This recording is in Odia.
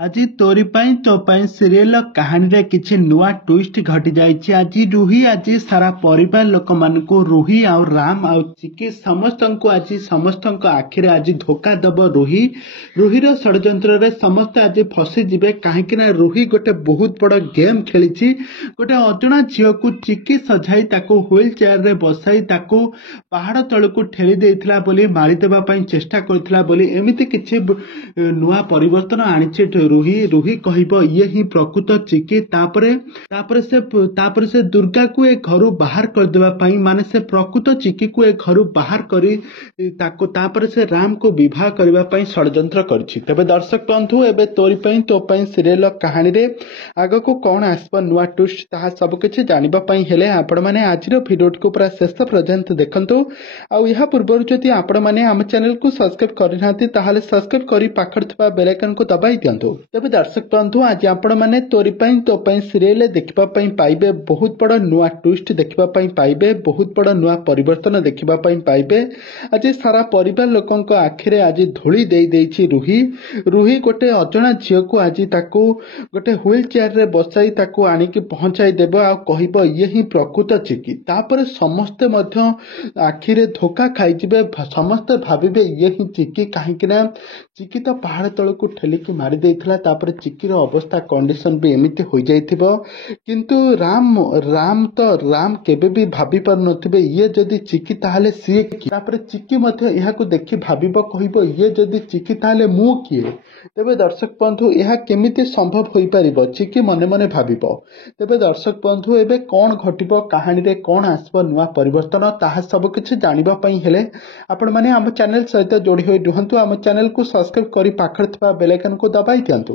ଆଜି ତୋରି ପାଇଁ ତୋ ପାଇଁ ସିରିଏଲ କାହାଣୀରେ କିଛି ନୂଆ ଟ୍ୱିଷ୍ଟ ଘଟି ଯାଇଛି। ଆଜି ରୁହି ଆଜି ସାରା ପରିବାର ଲୋକମାନଙ୍କୁ ରୁହି ଆଉ ରାମ ଆଉ ଚିକି ସମସ୍ତଙ୍କ ଆଖିରେ ଆଜି ଧୋକା ଦେବ। ରୁହିର ଷଡ଼ଯନ୍ତ୍ରରେ ସମସ୍ତେ ଆଜି ଫସିଯିବେ, କାହିଁକି ନା ରୁହି ଗୋଟେ ବହୁତ ବଡ଼ ଗେମ୍ ଖେଳିଛି। ଗୋଟେ ଅଜଣା ଝିଅକୁ ଚିକି ସଜାଇ ତାକୁ ହୁଇଲ ଚେୟାରରେ ବସାଇ ତାକୁ ପାହାଡ଼ ତଳକୁ ଠେଲି ଦେଇଥିଲା ବୋଲି, ମାରିଦେବା ପାଇଁ ଚେଷ୍ଟା କରିଥିଲା ବୋଲି, ଏମିତି କିଛି ନୂଆ ପରିବର୍ତ୍ତନ ଆଣିଛି ରୁହି କହିବ ଇଏ ହିଁ ପ୍ରକୃତ ଚିକି। ତାପରେ ସେ ଦୁର୍ଗାକୁ ଏ ଘରୁ ବାହାର କରିଦେବା ପାଇଁ, ମାନେ ସେ ପ୍ରକୃତ ଚିକିକୁ ଏ ଘରୁ ବାହାର କରି ତାପରେ ସେ ରାମକୁ ବିବାହ କରିବା ପାଇଁ ଷଡ଼ଯନ୍ତ୍ର କରିଛି। ତେବେ ଦର୍ଶକ ବନ୍ଧୁ, ଏବେ ତୋରି ପାଇଁ ତୋ ପାଇଁ ସିରିଏଲ କାହାଣୀରେ ଆଗକୁ କଣ ଆସିବ ନୂଆ ଟ୍ୱିଷ୍ଟ, ତାହା ସବୁକିଛି ଜାଣିବା ପାଇଁ ହେଲେ ଆପଣମାନେ ଆଜିର ଭିଡ଼ିଓଟିକୁ ପୁରା ଶେଷ ପର୍ଯ୍ୟନ୍ତ ଦେଖନ୍ତୁ। ଆଉ ଏହା ପୂର୍ବରୁ ଯଦି ଆପଣମାନେ ଆମ ଚ୍ୟାନେଲକୁ ସବସ୍କ୍ରାଇବ କରିନାହାନ୍ତି ତାହେଲେ ସବସ୍କ୍ରାଇବ କରି ପାଖରେ ଥିବା ବେଲ୍ ଆଇକନକୁ ଦବାଇ ଦିଅନ୍ତୁ। ତେବେ ଦର୍ଶକ ବନ୍ଧୁ, ଆଜି ଆପଣମାନେ ତୋରି ପାଇଁ ତୋ ପାଇଁ ସିରିଏଲ ଦେଖିବା ପାଇଁ ପାଇବେ ବହୁତ ବଡ଼ ନୂଆ ଟ୍ୱିଷ୍ଟ ଦେଖିବା ପାଇଁ ପାଇବେ, ବହୁତ ବଡ଼ ନୂଆ ପରିବର୍ତ୍ତନ ଦେଖିବା ପାଇଁ ପାଇବେ। ଆଜି ସାରା ପରିବାର ଲୋକଙ୍କ ଆଖିରେ ଆଜି ଧୂଳି ଦେଇଛି ରୁହି ଗୋଟେ ଅଜଣା ଝିଅକୁ ଆଜି ତାକୁ ଗୋଟେ ହୁଇଲ ଚେୟାରରେ ବସାଇ ତାକୁ ଆଣିକି ପହଞ୍ଚାଇ ଦେବ ଆଉ କହିବ ଇଏ ହିଁ ପ୍ରକୃତ ଚିକି। ତାପରେ ସମସ୍ତେ ମଧ୍ୟ ଆଖିରେ ଧୋକା ଖାଇଯିବେ, ସମସ୍ତେ ଭାବିବେ ଇଏ ହିଁ ଚିକି, କାହିଁକି ନା ଚିକି ତ ପାହାଡ଼ ତଳକୁ ଠେଲିକି ମାରି ଦେଇଥିଲା। ତାପରେ ଚିକିର ଅବସ୍ଥା କଣ୍ଡିସନ ବି ଏମିତି ହୋଇଯାଇଥିବ। କିନ୍ତୁ ରାମ କେବେ ବି ଭାବି ପାରୁନଥିବେ ଇଏ ଯଦି ଚିକି ତାହେଲେ ସିଏ କିଏ। ତାପରେ ଚିକି ମଧ୍ୟ ଏହାକୁ ଦେଖି ଭାବିବ, କହିବ ଇଏ ଯଦି ଚିକି ତାହେଲେ ମୁଁ କିଏ। ତେବେ ଦର୍ଶକ ବନ୍ଧୁ, ଏହା କେମିତି ସମ୍ଭବ ହୋଇପାରିବ, ଚିକି ମନେ ମନେ ଭାବିବ। ତେବେ ଦର୍ଶକ ବନ୍ଧୁ, ଏବେ କଣ ଘଟିବ, କାହାଣୀରେ କଣ ଆସିବ ନୂଆ ପରିବର୍ତ୍ତନ, ତାହା ସବୁ କିଛି ଜାଣିବା ପାଇଁ ହେଲେ ଆପଣମାନେ ଆମ ଚ୍ୟାନେଲ ସହିତ ଯୋଡ଼ି ହୋଇ ରୁହନ୍ତୁ। ଆମ ଚ୍ୟାନେଲକୁ ସବସ୍କ୍ରାଇବ କରି ପାଖରେ ଥିବା ବେଲ୍ ଆଇକନକୁ ଦବାଇ ଦିଅନ୍ତୁ।